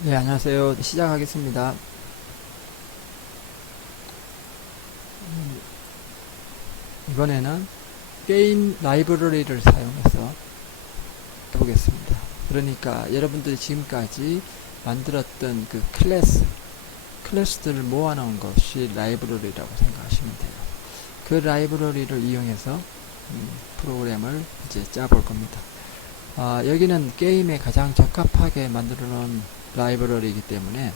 네, 안녕하세요. 시작하겠습니다. 이번에는 게임 라이브러리를 사용해서 해보겠습니다. 그러니까 여러분들이 지금까지 만들었던 그 클래스들을 모아놓은 것이 라이브러리라고 생각하시면 돼요. 그 라이브러리를 이용해서 프로그램을 이제 짜볼 겁니다. 여기는 게임에 가장 적합하게 만들어 놓은 라이브러리이기 때문에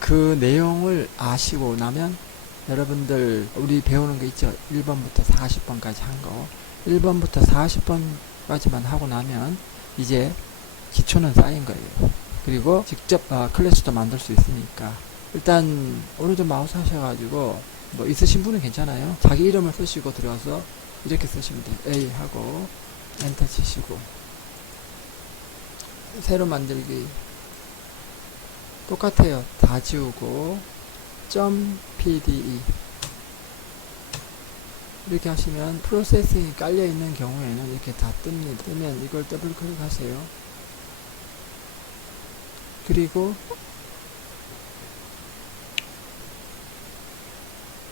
그 내용을 아시고 나면 여러분들 우리 배우는 거 있죠. 1번부터 40번까지 한 거 1번부터 40번까지만 하고 나면 이제 기초는 쌓인 거예요. 그리고 직접 클래스도 만들 수 있으니까 일단 오른쪽 마우스 하셔가지고 뭐 있으신 분은 괜찮아요. 자기 이름을 쓰시고 들어가서 이렇게 쓰시면 돼요. A 하고 엔터 치시고 새로 만들기 똑같아요. 다 지우고 .pde 이렇게 하시면 프로세싱이 깔려있는 경우에는 이렇게 다 뜹니다. 뜨면 이걸 더블 클릭하세요. 그리고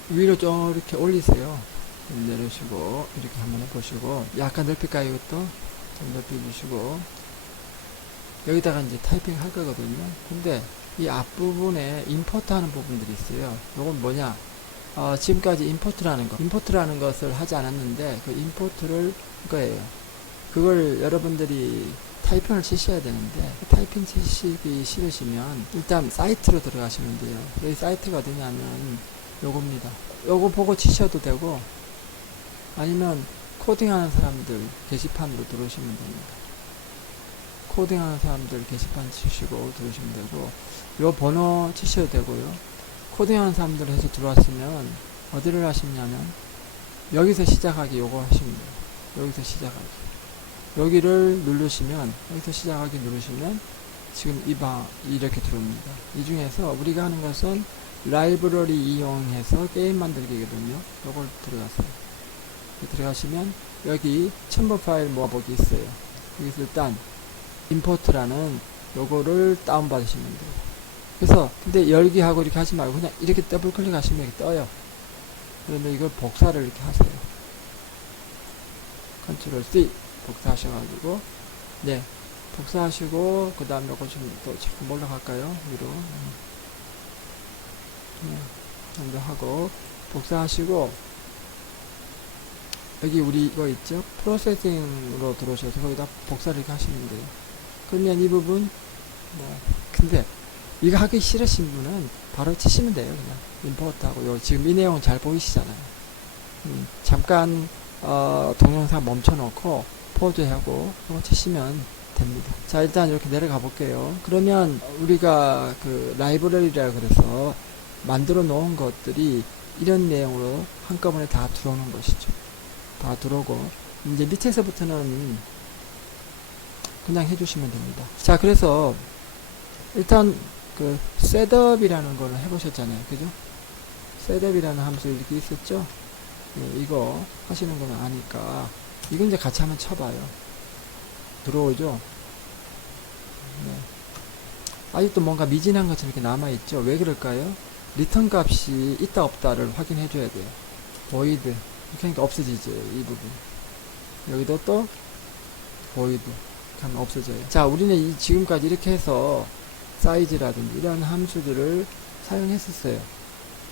위로 좀 이렇게 올리세요. 내려주시고 이렇게 한번 해보시고 약간 넓힐까요? 이것도 좀 넓혀주시고 여기다가 이제 타이핑 할 거거든요. 근데 이 앞부분에 임포트 하는 부분들이 있어요. 이건 뭐냐? 지금까지 임포트라는 것을 하지 않았는데 그 임포트를 거예요. 그걸 여러분들이 타이핑을 치셔야 되는데 타이핑 치시기 싫으시면 일단 사이트로 들어가시면 돼요. 여기 사이트가 어디냐면 요겁니다. 요거 보고 치셔도 되고 아니면 코딩하는 사람들 게시판으로 들어오시면 됩니다. 코딩하는 사람들 게시판 치시고 들어오시면 되고 요 번호 치셔도 되고요. 코딩하는 사람들 해서 들어왔으면 어디를 하시냐면 여기서 시작하기 요거 하시면 돼요. 여기서 시작하기 여기를 누르시면 여기서 시작하기 누르시면 지금 이렇게 들어옵니다. 이 중에서 우리가 하는 것은 라이브러리 이용해서 게임 만들기거든요. 요걸 들어가시면 여기 첨부 파일 모아보기 있어요. 여기서 일단 임포트라는 요거를 다운받으시면 돼요. 그래서 근데 열기하고 이렇게 하지 말고 그냥 이렇게 더블 클릭하시면 이렇게 떠요. 그런데 이걸 복사를 이렇게 하세요. 컨트롤 C 복사하셔가지고 네 복사하시고 그 다음에 요거 좀 또 조금 올라갈까요? 위로 네, 하고 복사하시고 여기 우리 이거 있죠? 프로세싱으로 들어오셔서 거기다 복사를 이렇게 하시면 돼요. 그러면 이 부분 근데 이거 하기 싫으신 분은 바로 치시면 돼요. 그냥 임포트하고 요 지금 이 내용 잘 보이시잖아요. 잠깐 동영상 멈춰놓고 포즈하고 이거 치시면 됩니다. 자 일단 이렇게 내려가 볼게요. 그러면 우리가 그 라이브러리라 그래서 만들어 놓은 것들이 이런 내용으로 한꺼번에 다 들어오는 것이죠. 다 들어오고 이제 밑에서부터는 그냥 해주시면 됩니다. 자 그래서 일단 그 셋업이라는 걸 해보셨잖아요. 그죠? 셋업이라는 함수 이렇게 있었죠? 네, 이거 하시는 거는 아니까 이거 이제 같이 한번 쳐봐요. 들어오죠? 네. 아직도 뭔가 미진한 것처럼 이렇게 남아있죠? 왜 그럴까요? 리턴 값이 있다 없다를 확인해 줘야 돼요. void 이렇게 하니까 없어지죠. 이 부분 여기도 또 void 이렇게 하면 없어져요. 자 우리는 지금까지 이렇게 해서 사이즈라든지 이런 함수들을 사용했었어요.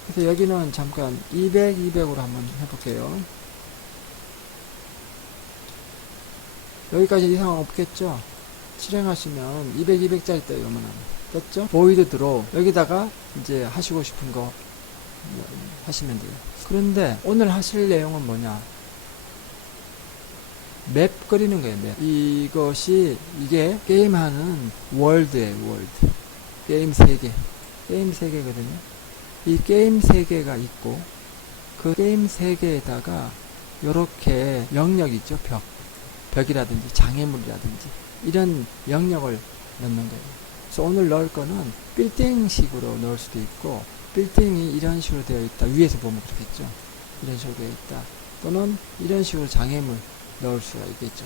그래서 여기는 잠깐 200, 200으로 한번 해볼게요. 여기까지 이상 없겠죠? 실행하시면 200, 200짜리 떠요. 요만하면 떴죠? void draw 여기다가 이제 하시고 싶은 거 하시면 돼요. 그런데 오늘 하실 내용은 뭐냐? 맵 그리는 거예요. 맵. 이게 게임하는 월드예요. 월드. 게임 세계. 게임 세계거든요. 이 게임 세계가 있고 그 게임 세계에다가 요렇게 영역 있죠. 벽이라든지 장애물이라든지 이런 영역을 넣는 거예요. 그래서 오늘 넣을 거는 빌딩식으로 넣을 수도 있고 빌딩이 이런 식으로 되어 있다. 위에서 보면 그렇겠죠. 이런 식으로 되어 있다. 또는 이런 식으로 장애물 넣을 수가 있겠죠.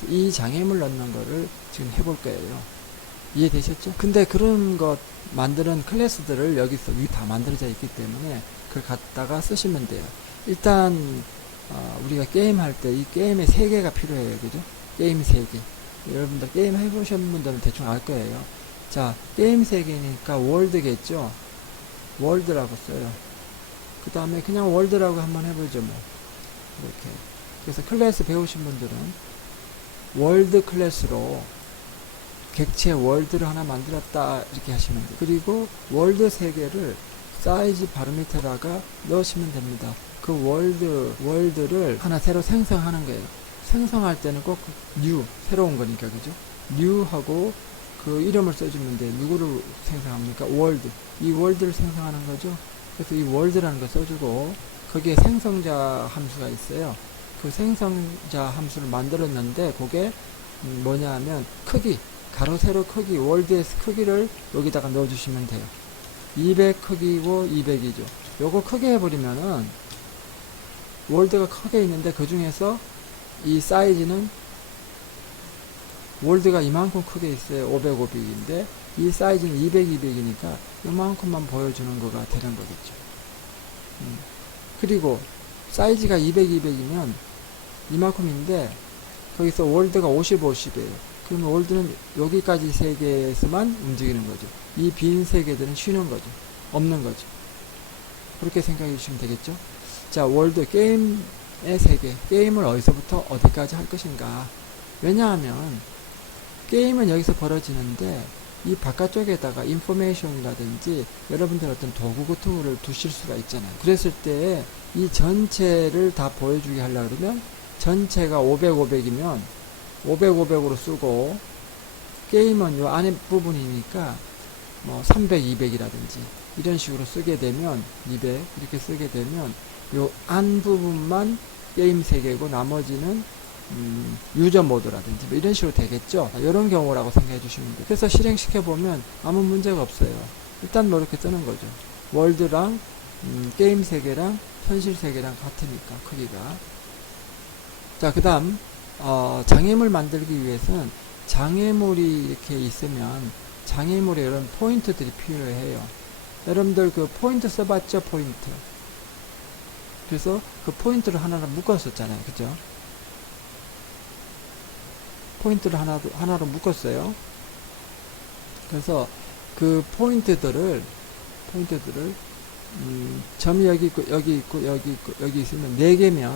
그래서 이 장애물 넣는 거를 지금 해볼 거예요. 이해되셨죠? 근데 그런 것 만드는 클래스들을 여기서 위 다 만들어져 있기 때문에 그걸 갖다가 쓰시면 돼요. 일단 우리가 게임 할 때 이 게임의 세계가 필요해요. 그죠? 게임 세계. 여러분들 게임 해보신 분들은 대충 알 거예요. 자, 게임 세계니까 월드겠죠? 월드라고 써요. 그 다음에 그냥 월드라고 한번 해보죠, 뭐. 이렇게. 그래서 클래스 배우신 분들은 월드 클래스로 객체 월드를 하나 만들었다, 이렇게 하시면 돼요. 그리고 월드 세계를 사이즈 바로 밑에다가 넣으시면 됩니다. 그 월드를 하나 새로 생성하는 거예요. 생성할 때는 꼭 new, 새로운 거니까, 그죠? new하고 그 이름을 써주면 돼요. 누구를 생성합니까? 월드. 이 월드를 생성하는 거죠. 그래서 이 월드라는 거 써주고, 거기에 생성자 함수가 있어요. 그 생성자 함수를 만들었는데, 그게 뭐냐 하면, 크기, 가로, 세로 크기, 월드의 크기를 여기다가 넣어주시면 돼요. 200 크기고 200이죠. 요거 크게 해버리면은, 월드가 크게 있는데, 그 중에서 이 사이즈는 월드가 이만큼 크게 있어요. 500, 500인데 이 사이즈는 200, 200이니까 이만큼만 보여주는 거가 되는 거겠죠. 그리고 사이즈가 200, 200이면 이만큼인데 거기서 월드가 50, 50이에요. 그러면 월드는 여기까지 세계에서만 움직이는 거죠. 이 빈 세계들은 쉬는 거죠. 없는 거죠. 그렇게 생각해 주시면 되겠죠. 자, 월드, 게임의 세계. 게임을 어디서부터 어디까지 할 것인가. 왜냐하면 게임은 여기서 벌어지는데 이 바깥쪽에다가 인포메이션이라든지 여러분들 어떤 도구 같은 거를 두실 수가 있잖아요. 그랬을 때 이 전체를 다 보여주게 하려고 그러면 전체가 500, 500이면 500, 500으로 쓰고 게임은 요 안에 부분이니까 뭐 300, 200이라든지 이런 식으로 쓰게 되면 200 이렇게 쓰게 되면 요 안 부분만 게임 세계고 나머지는 유저 모드라든지 뭐 이런 식으로 되겠죠. 이런 경우라고 생각해 주시면 돼요. 그래서 실행시켜 보면 아무 문제가 없어요. 일단 뭐 이렇게 뜨는 거죠. 월드랑 게임 세계랑 현실 세계랑 같으니까 크기가. 자, 그 다음 장애물 만들기 위해서는 장애물이 이렇게 있으면 장애물에 이런 포인트들이 필요해요. 여러분들 그 포인트 써봤죠? 포인트. 그래서 그 포인트를 하나로 묶었었잖아요. 그죠? 포인트를 하나로 묶었어요. 그래서 그 포인트들을 점이 여기 있고 여기 있고 여기 있고 여기 있으면 4개면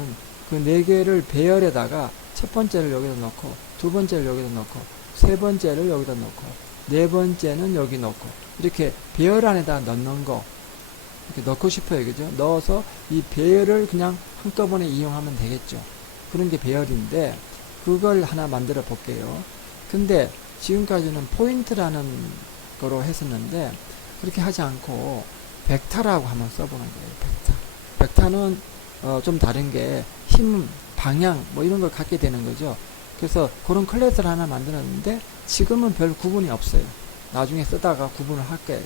그 4개를 배열에다가 첫 번째를 여기다 넣고 두 번째를 여기다 넣고 세 번째를 여기다 넣고 네 번째는 여기 넣고 이렇게 배열 안에다 넣는 거 이렇게 넣고 싶어요. 그죠? 넣어서 이 배열을 그냥 한꺼번에 이용하면 되겠죠. 그런 게 배열인데 그걸 하나 만들어 볼게요. 근데 지금까지는 포인트라는 거로 했었는데 그렇게 하지 않고 벡터라고 한번 써보는 거예요. 벡터는 좀 다른 게 힘, 방향 뭐 이런 걸 갖게 되는 거죠. 그래서 그런 클래스를 하나 만들었는데 지금은 별 구분이 없어요. 나중에 쓰다가 구분을 할 거예요.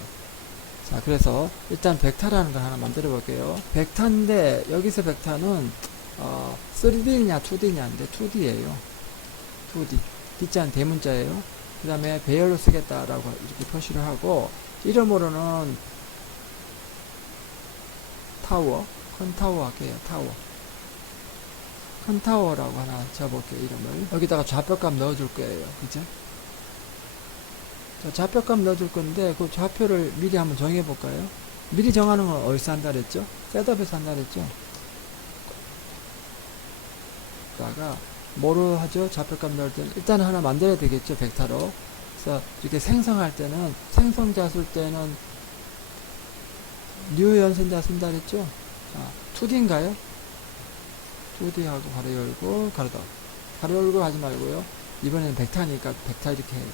자, 그래서 일단 벡터라는 걸 하나 만들어 볼게요. 벡터인데 여기서 벡터는 3D냐 2D냐인데 2D예요. 2D. D자는 대문자예요. 그 다음에 배열로 쓰겠다라고 이렇게 표시를 하고 이름으로는 타워, 큰 타워 할게요. 타워. 큰 타워라고 하나 적어볼게요. 이름을. 여기다가 좌표값 넣어줄 거예요. 그죠? 자, 좌표값 넣어줄 건데 그 좌표를 미리 한번 정해볼까요? 미리 정하는 건 어디서 한다 그랬죠? 셋업에서 한다 그랬죠? 다가 뭐로 하죠? 좌표값 넣을 때는 일단 하나 만들어야 되겠죠? 벡터로. 그래서 이렇게 생성할 때는 생성자 쓸 때는 뉴 연산자 쓴다 그랬죠? 자, 2D인가요? 2D하고 가로 열고 가로 닫고 가로 열고 하지 말고요. 이번에는 벡터니까 벡터 이렇게 해요.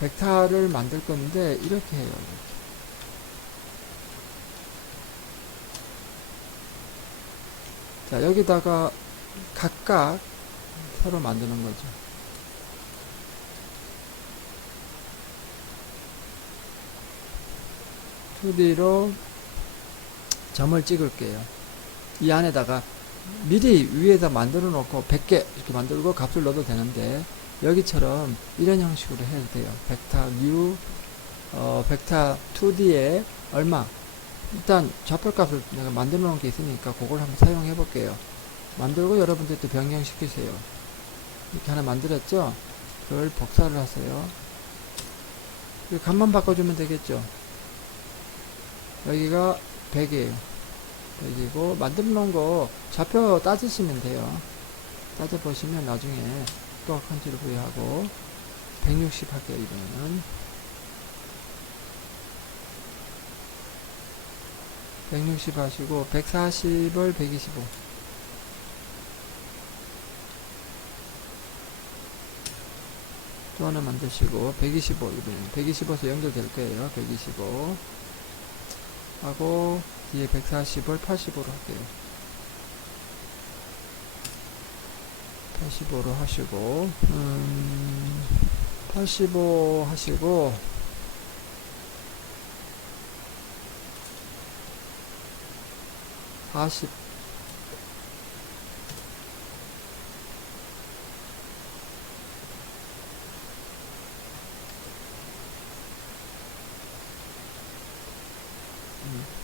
벡터를 만들 건데 이렇게 해요. 이렇게. 자, 여기다가 각각 서로 만드는 거죠. 2D로 점을 찍을게요. 이 안에다가 미리 위에다 만들어 놓고 100개 이렇게 만들고 값을 넣어도 되는데, 여기처럼 이런 형식으로 해도 돼요. 벡터 new 벡터 2D에 얼마, 일단 좌표값을 내가 만들어 놓은 게 있으니까 그걸 한번 사용해 볼게요. 만들고 여러분들도 변경시키세요. 이렇게 하나 만들었죠? 그걸 복사를 하세요. 값만 바꿔주면 되겠죠? 여기가 100이에요. 100이고, 만들어 놓은 거 좌표 따지시면 돼요. 따져보시면 나중에 또 컨트롤 V 하고 160 할게요. 이번에는 160 하시고 140을 125, 또 하나 만드시고 125, 이번에는 125에서 연결될 거예요. 125 하고 뒤에 140을 85로 할게요. 85로 하시고 85 하시고 40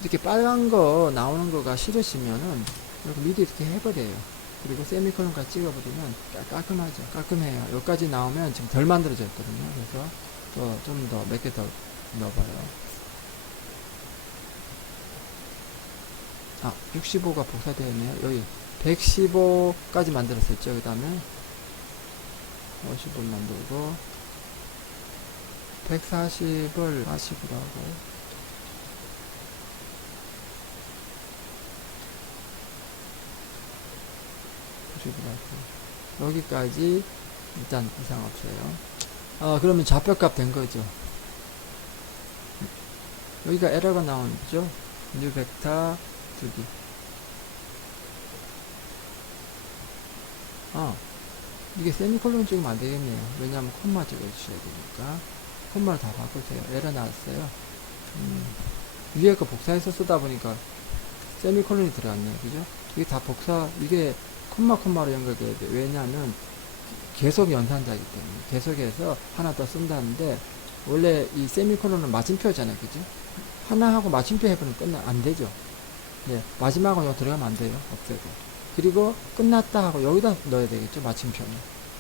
이렇게 빨간 거 나오는 거가 싫으시면은 이렇게 미리 이렇게 해버려요. 그리고 세미콜론까지 찍어버리면 깔끔하죠. 깔끔해요. 여기까지 나오면 지금 덜 만들어졌거든요. 그래서 좀 더 몇 개 더 넣어봐요. 65가 복사되어 있네요. 여기 115까지 만들었었죠. 그 다음에 50을 만들고 140을 40으로 하고 여기까지 일단 이상 없어요. 그러면 좌표값 된 거죠. 여기가 에러가 나오죠. 뉴 벡터 2D. 이게 세미콜론 찍으면 안 되겠네요. 왜냐하면 콤마 찍어주셔야 되니까. 콤마를 다 바꾸세요. 에러 나왔어요. 위에 거 복사해서 쓰다 보니까 세미콜론이 들어갔네요. 그죠? 이게 다 이게 콤마로 연결돼야 돼요. 왜냐하면 계속 연산자이기 때문에. 계속해서 하나 더 쓴다는데, 원래 이 세미콜론은 마침표잖아요. 그죠? 하나하고 마침표 해보면 안 되죠. 네, 마지막은 여기 들어가면 안 돼요. 없애고. 그리고 끝났다 하고 여기다 넣어야 되겠죠. 마침표는.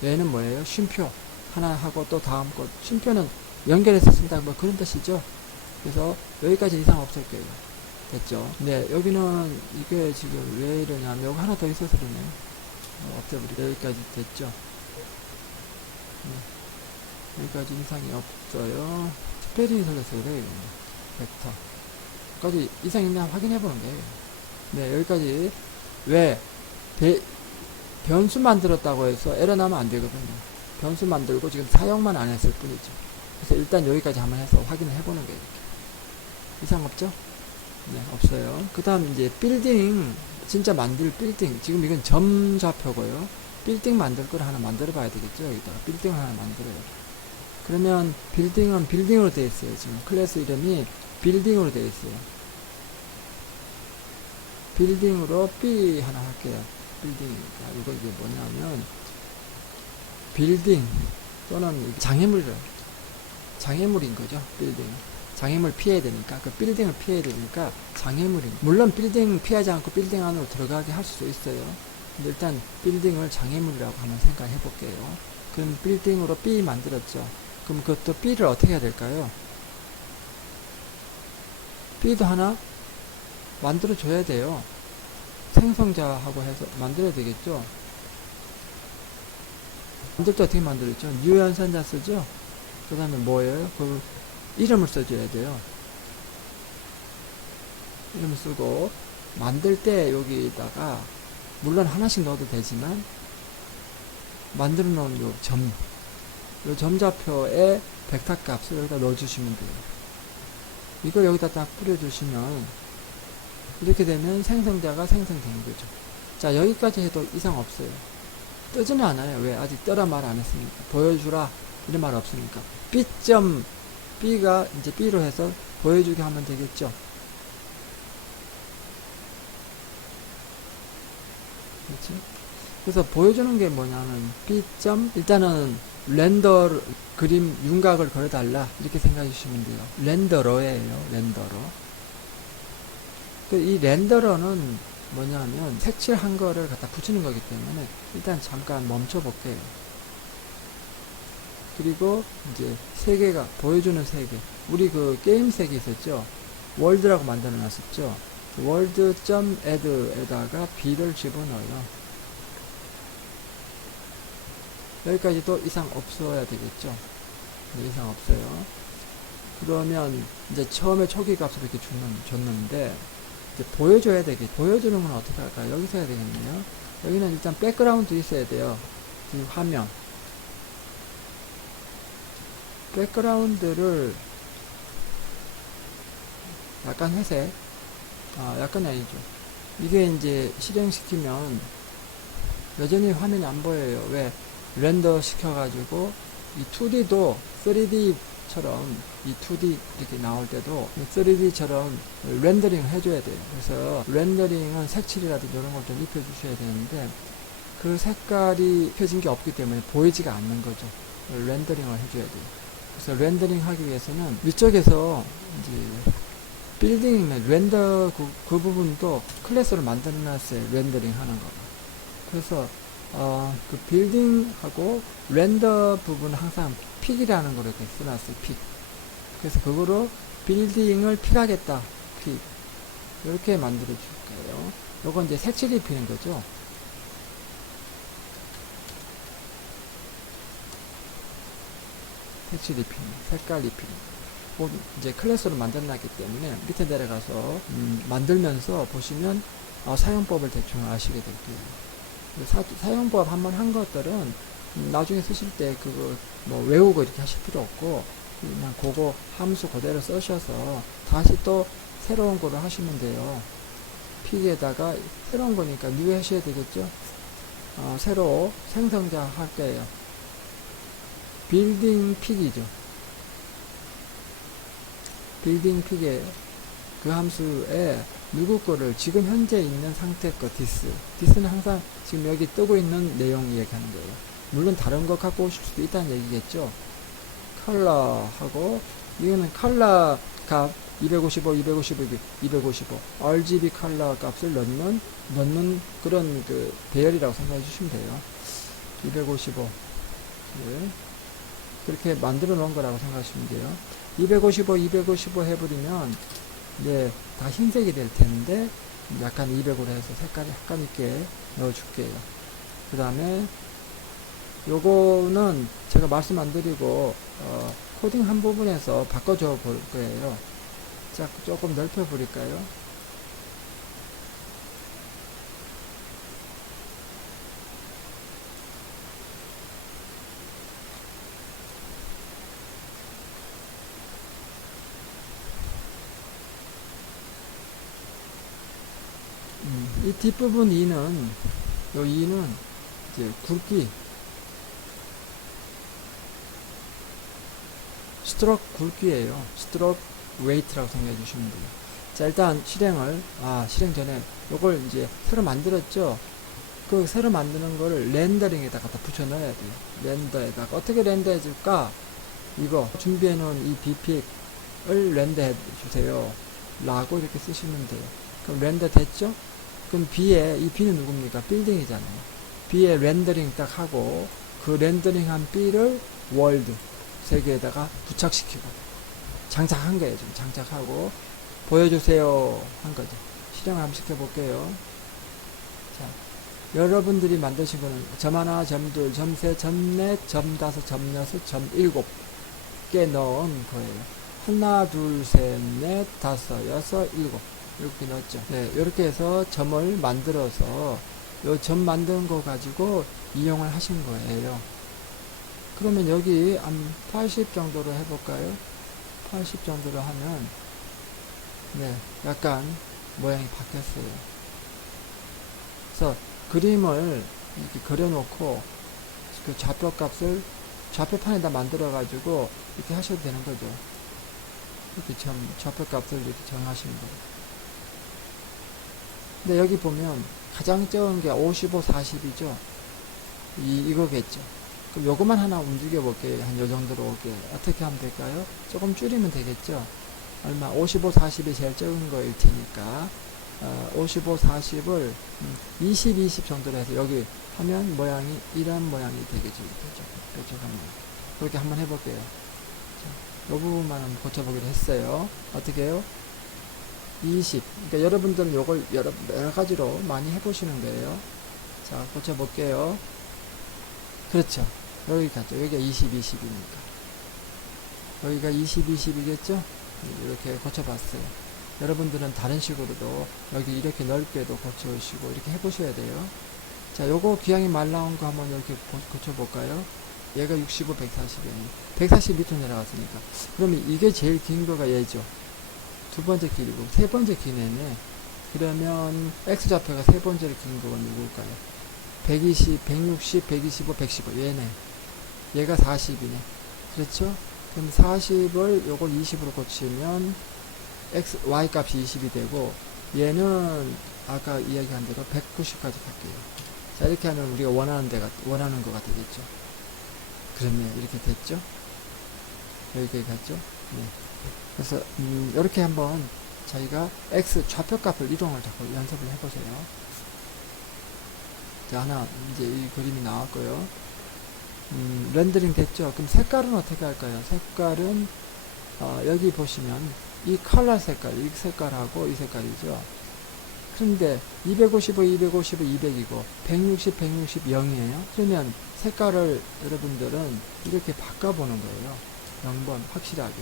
얘는 뭐예요? 쉼표. 하나 하고 또 다음 거. 쉼표는 연결해서 쓴다. 뭐 그런 뜻이죠. 그래서 여기까지 이상 없을 거예요. 됐죠? 네, 여기는 이게 지금 왜 이러냐면 여기 하나 더 있어서 그러네요. 없애버리고 여기까지 됐죠? 네, 여기까지 이상이 없어요. 스페링이 틀렸어요. 그래요. 벡터. 까지 이상 있나 확인해 보는 거예요. 네, 여기까지. 왜? 변수 만들었다고 해서 에러 나면 안 되거든요. 변수 만들고 지금 사용만 안 했을 뿐이죠. 그래서 일단 여기까지 한번 해서 확인을 해 보는 거예요. 이렇게. 이상 없죠? 네, 없어요. 그 다음 이제 빌딩, 진짜 만들 빌딩. 지금 이건 점 좌표고요. 빌딩 만들 걸 하나 만들어 봐야 되겠죠. 여기다가 빌딩을 하나 만들어요. 그러면 빌딩은 빌딩으로 되어 있어요. 지금 클래스 이름이 빌딩으로 되어 있어요. 빌딩으로 B 하나 할게요. 빌딩이니까. 이거 이게 뭐냐면 빌딩 또는 장애물인 거죠. 빌딩. 장애물 피해야 되니까, 그 빌딩을 피해야 되니까 장애물인. 물론 빌딩 피하지 않고 빌딩 안으로 들어가게 할 수도 있어요. 근데 일단 빌딩을 장애물이라고 한번 생각해 볼게요. 그럼 빌딩으로 B 만들었죠. 그럼 그것도 B를 어떻게 해야 될까요? B도 하나 만들어 줘야 돼요. 생성자하고 해서 만들어야 되겠죠. 만들 때 어떻게 만들었죠? 뉴 연산자 쓰죠. 그 다음에 뭐예요? 그 이름을 써줘야 돼요. 이름을 쓰고 만들 때 여기다가 물론 하나씩 넣어도 되지만 만들어 놓은 요 점좌표에 벡터 값을 여기다 넣어주시면 돼요. 이걸 여기다 딱 뿌려주시면 이렇게 되면 생성자가 생성되는 거죠. 자, 여기까지 해도 이상 없어요. 뜨지는 않아요. 왜? 아직 떠라 말 안 했으니까. 보여주라 이런 말 없으니까. B점 B가 이제 B로 해서 보여주게 하면 되겠죠. 그렇지? 그래서 보여주는 게 뭐냐면 B 점 일단은 렌더 그림 윤곽을 그려달라 이렇게 생각해 주시면 돼요. 렌더러예요. 렌더러. 이 렌더러는 뭐냐면 색칠한 거를 갖다 붙이는 거기 때문에 일단 잠깐 멈춰 볼게요. 그리고 이제 세계가 보여주는 세계, 우리 그 게임 세계 있었죠. 월드라고 만들어 놨었죠. world.add에다가 B를 집어넣어요. 여기까지도 이상 없어야 되겠죠. 네, 이상 없어요. 그러면 이제 처음에 초기 값을 이렇게 줬는데 이제 보여줘야 되겠죠. 보여주는 건 어떻게 할까요? 여기서 해야 되겠네요. 여기는 일단 백그라운드 있어야 돼요. 지금 화면 백그라운드를 약간 회색, 약간이 아니죠. 이게 이제 실행시키면 여전히 화면이 안 보여요. 왜? 렌더 시켜가지고 이 2D도 3D처럼 이 2D 이렇게 나올 때도 3D처럼 렌더링을 해줘야 돼요. 그래서 렌더링은 색칠이라든지 이런 걸 좀 입혀주셔야 되는데 그 색깔이 펴진 게 없기 때문에 보이지가 않는 거죠. 렌더링을 해줘야 돼요. 그래서 렌더링 하기 위해서는 위쪽에서 이제 빌딩 렌더 그 부분도 클래스를 만들어 놨어요. 렌더링 하는 거. 그래서 그 빌딩하고 렌더 부분 항상 픽이라는 걸 이렇게 써놨어요. 픽. 그래서 그거로 빌딩을 픽하겠다. 픽. 이렇게 만들어 줄게요. 요건 이제 색칠 입히는 거죠. 색칠 입히는, 색깔 입히는. 이제 클래스로 만들어놨기 때문에 밑에 내려가서 만들면서 보시면 사용법을 대충 아시게 될 거예요. 사용법 한번 한 것들은 나중에 쓰실 때 그거 뭐 외우고 이렇게 하실 필요 없고 그냥 그거 함수 그대로 쓰셔서 다시 또 새로운 거를 하시면 돼요. 픽에다가 새로운 거니까 new 하셔야 되겠죠. 새로 생성자 할 거예요. 빌딩 픽이죠. 빌딩 픽에 그 함수에 누구 거를 지금 현재 있는 상태 거 디스는 항상 지금 여기 뜨고 있는 내용 얘기하는 거예요. 물론 다른 거 갖고 오실 수도 있다는 얘기겠죠. 컬러하고 이거는 컬러 값 255, 255 RGB 컬러 값을 넣는 그런 그 배열이라고 생각해 주시면 돼요. 255 네. 그렇게 만들어 놓은 거라고 생각하시면 돼요. 255 해버리면 이제 다 흰색이 될 텐데 약간 200으로 해서 색깔이 약간 있게 넣어 줄게요. 그 다음에 요거는 제가 말씀 안 드리고 코딩 한 부분에서 바꿔줘 볼 거예요. 자, 조금 넓혀 버릴까요? 이 뒷부분 2는, 요 2는 이제 굵기, 스트로크 굵기예요. 스트로크 웨이트라고 생각해 주시면 돼요. 자, 일단 실행 전에 요걸 이제 새로 만들었죠? 그 새로 만드는 거를 렌더링에다가 다 붙여 넣어야 돼요. 렌더에다가. 어떻게 렌더해 줄까? 이거 준비해 놓은 이 b픽을 렌더해 주세요. 라고 이렇게 쓰시면 돼요. 그럼 렌더 됐죠? 그럼 B에, 이 B는 누굽니까? 빌딩이잖아요. B에 렌더링 딱 하고, 그 렌더링 한 B를 월드, 세계에다가 부착시키고, 장착한 거예요. 지금 장착하고, 보여주세요. 한 거죠. 실행을 한번 시켜볼게요. 자, 여러분들이 만드신 거는 점 하나, 점 둘, 점 셋, 점 넷, 점 다섯, 점 여섯, 점 일곱 개 넣은 거예요. 하나, 둘, 셋, 넷, 다섯, 여섯, 일곱. 이렇게 넣었죠. 네, 이렇게 해서 점을 만들어서 요 점 만드는 거 가지고 이용을 하신 거예요. 그러면 여기 한 80 정도로 해볼까요? 80 정도로 하면 네, 약간 모양이 바뀌었어요. 그래서 그림을 이렇게 그려놓고 그 좌표값을 좌표판에다 만들어 가지고 이렇게 하셔도 되는 거죠. 이렇게 좌표값을 이렇게 정하시는 거예요. 근데 여기 보면 가장 적은 게 55, 40이죠. 이거겠죠. 그럼 요것만 하나 움직여 볼게요. 한 요 정도로 오게. 어떻게 하면 될까요? 조금 줄이면 되겠죠. 얼마? 55, 40이 제일 적은 거일 테니까 55, 40을 20, 20 정도로 해서 여기 하면 모양이 이런 모양이 되겠죠. 이렇게 하면 그렇게 한번 해볼게요. 자, 이 부분만 고쳐보기로 했어요. 어떻게 해요? 20. 그러니까 여러분들은 요걸 여러 가지로 많이 해보시는 거예요. 자, 고쳐볼게요. 그렇죠. 여기 갔죠. 여기가 20, 20이니까. 여기가 20, 20이겠죠? 이렇게 고쳐봤어요. 여러분들은 다른 식으로도 여기 이렇게 넓게도 고쳐오시고 이렇게 해보셔야 돼요. 자, 요거 기왕이 말 나온 거 한번 이렇게 고쳐볼까요? 얘가 65, 140이에요. 140 밑으로 내려갔으니까. 그러면 이게 제일 긴 거가 얘죠. 두 번째 길이고, 세 번째 기네네. 그러면 X좌표가 세 번째로 긴 거가 누굴까요? 120, 160, 125, 115. 얘네. 얘가 40이네. 그렇죠? 그럼 40을 요걸 20으로 고치면 Y 값이 20이 되고, 얘는 아까 이야기한 대로 190까지 갈게요. 자, 이렇게 하면 우리가 원하는 거가 되겠죠. 그렇네요. 이렇게 됐죠? 여기까지 갔죠? 네. 그래서, 이렇게 한번 저희가 X 좌표값을 이동을 자꾸 연습을 해보세요. 자, 하나, 이제 이 그림이 나왔고요. 렌더링 됐죠? 그럼 색깔은 어떻게 할까요? 색깔은, 여기 보시면, 이 컬러 색깔, 이 색깔하고 이 색깔이죠. 그런데 255, 255, 200이고 160, 160, 0이에요. 그러면 색깔을 여러분들은 이렇게 바꿔보는 거예요. 0번 확실하게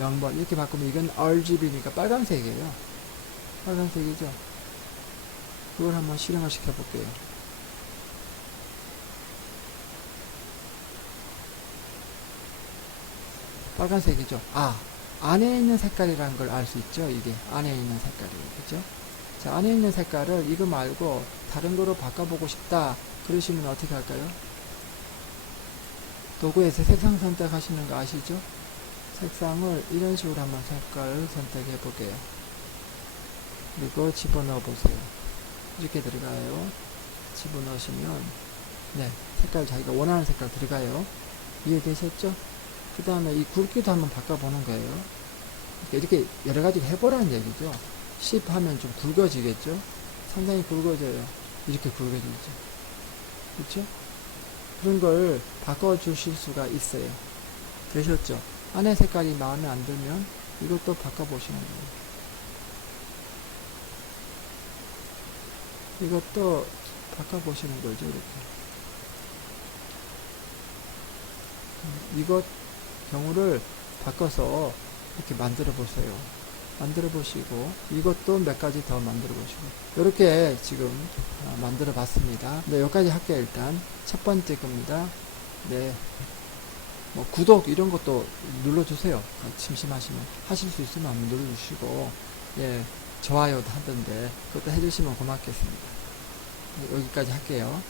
0번 이렇게 바꾸면 이건 RGB니까 빨간색이에요. 빨간색이죠. 그걸 한번 실행을 시켜볼게요. 빨간색이죠. 안에 있는 색깔이라는 걸 알 수 있죠. 이게 안에 있는 색깔이에요. 그죠? 자, 안에 있는 색깔을 이거 말고 다른 거로 바꿔보고 싶다. 그러시면 어떻게 할까요? 도구에서 색상 선택하시는 거 아시죠? 색상을 이런 식으로 한번 색깔을 선택해 볼게요. 그리고 집어넣어 보세요. 이렇게 들어가요. 집어넣으시면 네, 색깔 자기가 원하는 색깔 들어가요. 이해되셨죠? 그 다음에 이 굵기도 한번 바꿔보는 거예요. 이렇게 여러 가지 해보라는 얘기죠. 10 하면 좀 굵어지겠죠? 상당히 굵어져요. 이렇게 굵어지죠. 그렇죠? 그런 걸 바꿔주실 수가 있어요. 되셨죠? 안에 색깔이 마음에 안 들면 이것도 바꿔보시는 거예요. 이것도 바꿔보시는 거죠. 이렇게. 이것 경우를 바꿔서 이렇게 만들어 보세요. 만들어 보시고 이것도 몇 가지 더 만들어 보시고 이렇게 지금 만들어 봤습니다. 네, 여기까지 할게요. 일단 첫 번째 겁니다. 네, 뭐 구독 이런 것도 눌러주세요. 심심하시면 하실 수 있으면 한번 눌러주시고 예, 좋아요도 하던데 그것도 해주시면 고맙겠습니다. 네, 여기까지 할게요.